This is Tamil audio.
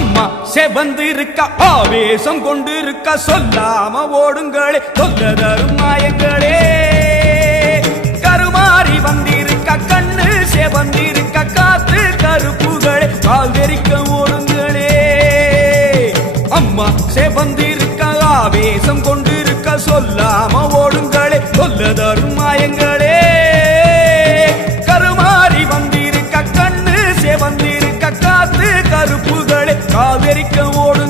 அம்மா செவந்திருக்க ஆவேசம் கொண்டிருக்க சொல்லாம ஓடுங்களே தொல்ல தரும் மாயங்களே கருமாறி வந்திருக்க கண்ணு செவந்திருக்க காத்து கருப்புகளே கால் தெரிக்க ஓடுங்களே அம்மா செவந்திருக்க ஆவேசம் கொண்டிருக்க சொல்லாம ஓடுங்களே தொல்ல தரும் மாயங்களே கருமாறி வந்திருக்க கண்ணு செவந்திருக்க காத்து கருப்புகளே கால் தெரிக்க ஓடுங்க